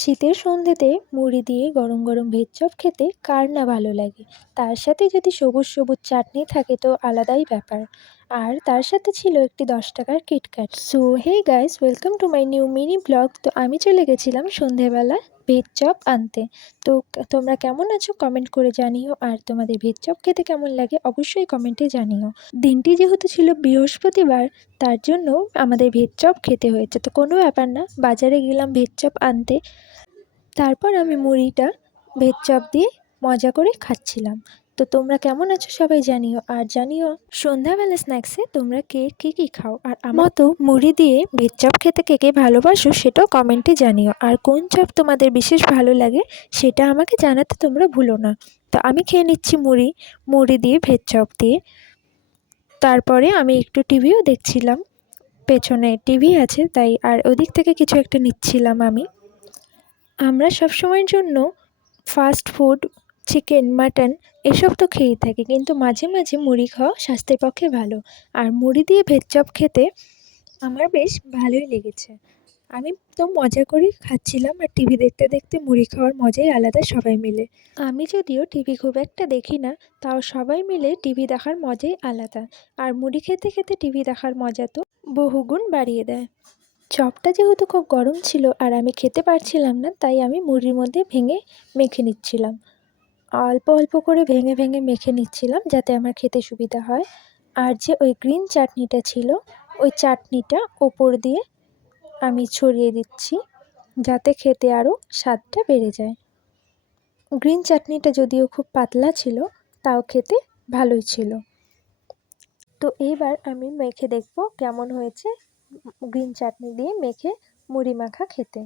শীতের সন্ধ্যেতে মুড়ি দিয়ে গরম গরম ভেজ চপ খেতে কার না ভালো লাগে। তার সাথে যদি সবুজ সবুজ চাটনি থাকে তো আলাদাই ব্যাপার। আর তার সাথে ছিল একটি 10 টাকার KitKat. So hey guys, welcome to my new mini blog. তো আমি চলে গেছিলাম সন্ধেবেলা ভেজ চপ আনতে। তো তোমরা কেমন আছো কমেন্ট করে জানিও, আর তোমাদের ভেজ চপ খেতে কেমন লাগে অবশ্যই কমেন্টে জানিও। দিনটি যেহেতু ছিল বৃহস্পতিবার, তার জন্য আমাদের ভেজ চপ খেতে হয়েছে। তো কোনো ব্যাপার না, বাজারে গেলাম ভেজ চপ আনতে। তারপর আমি মুড়িটা ভেজ চপ দিয়ে মজা করে খাচ্ছিলাম। তো তোমরা কেমন আছো সবাই জানিও, আর জানিও সন্ধ্যাবেলা স্ন্যাক্সে তোমরা কে কী খাও, আর আমার মতো মুড়ি দিয়ে ভেজ চপ খেতে কে কে ভালোবাসো সেটাও কমেন্টে জানিও। আর কোন চপ তোমাদের বিশেষ ভালো লাগে সেটা আমাকে জানাতে তোমরা ভুলো না। তো আমি খেয়ে নিচ্ছি মুড়ি দিয়ে ভেজ চপ দিয়ে। তারপরে আমি একটু টিভিও দেখছিলাম, পেছনে টিভি আছে তাই, আর ওদিক থেকে কিছু একটা নিচ্ছিলাম আমি। আমরা সবসময়ের জন্য ফাস্ট ফুড, চিকেন, মাটন এসব তো খেয়েই থাকি, কিন্তু মাঝে মাঝে মুড়ি খাওয়া স্বাস্থ্যের পক্ষে ভালো। আর মুড়ি দিয়ে ভেজ চপ খেতে আমার বেশ ভালোই লেগেছে। আমি তো মজা করে খাচ্ছিলাম, আর টিভি দেখতে দেখতে মুড়ি খাওয়ার মজাই আলাদা সবাই মিলে। আমি যদিও টিভি খুব একটা দেখি না, তাও সবাই মিলে টিভি দেখার মজাই আলাদা। আর মুড়ি খেতে খেতে টিভি দেখার মজা তো বহুগুণ বাড়িয়ে দেয়। চপটা যেহেতু খুব গরম ছিল আর আমি খেতে পারছিলাম না, তাই আমি মুড়ির মধ্যে ভেঙে মেখে নিচ্ছিলাম। অল্প অল্প করে ভেঙে ভেঙে মেখে নিচ্ছিলাম যাতে আমার খেতে সুবিধা হয়। আর যে ওই গ্রিন চাটনিটা ছিল, ওই চাটনিটা ওপর দিয়ে আমি ছড়িয়ে দিচ্ছি যাতে খেতে আরও স্বাদটা বেড়ে যায়। গ্রিন চাটনিটা যদিও খুব পাতলা ছিল, তাও খেতে ভালোই ছিল। তো এইবার আমি মেখে দেখব কেমন হয়েছে গ্রিন চাটনি দিয়ে মেখে মুড়ি মাখা খেতে।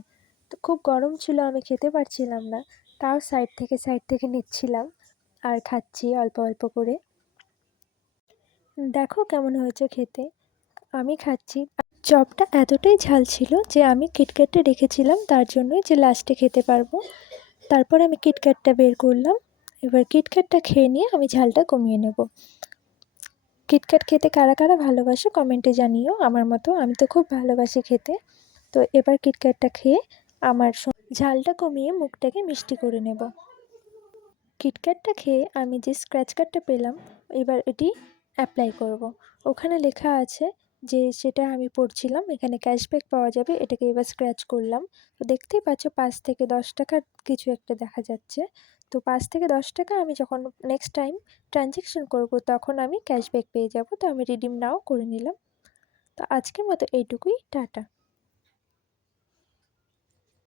তো খুব গরম ছিল, আমি খেতে পারছিলাম না, তাও সাইড থেকে নিচ্ছিলাম আর খাচ্ছি অল্প অল্প করে। দেখো কেমন হয়েছে খেতে, আমি খাচ্ছি। চপটা এতটাই ঝাল ছিল যে আমি কিটক্যাটটা রেখেছিলাম তার জন্যই, যে লাস্টে খেতে পারবো। তারপর আমি কিটক্যাটটা বের করলাম। এবার কিটক্যাটটা খেয়ে নিয়ে আমি ঝালটা কমিয়ে নেব। কিটক্যাট খেতে কারা কারা ভালোবাসো কমেন্টে জানিও। আমার মতো আমি তো খুব ভালোবাসি খেতে। তো এবার কিটক্যাটটা খেয়ে আমার ঝালটা কমিয়ে মুখটাকে মিষ্টি করে নেব। কিটক্যাটটা খেয়ে আমি যে স্ক্র্যাচ কার্ডটা পেলাম, এবার এটি অ্যাপ্লাই করব। ওখানে লেখা আছে যে, সেটা আমি পড়ছিলাম, এখানে ক্যাশব্যাক পাওয়া যাবে, এটাকে এবার স্ক্র্যাচ করলাম। তো দেখতেই পাচ্ছ 5 থেকে 10 টাকার কিছু একটা দেখা যাচ্ছে। তো 5 থেকে 10 টাকা আমি যখন নেক্সট টাইম ট্রানজ্যাকশন করব তখন আমি ক্যাশব্যাক পেয়ে যাব। তো আমি রিডিম নাও করে নিলাম। তো আজকের মতো এইটুকুই, টাটা।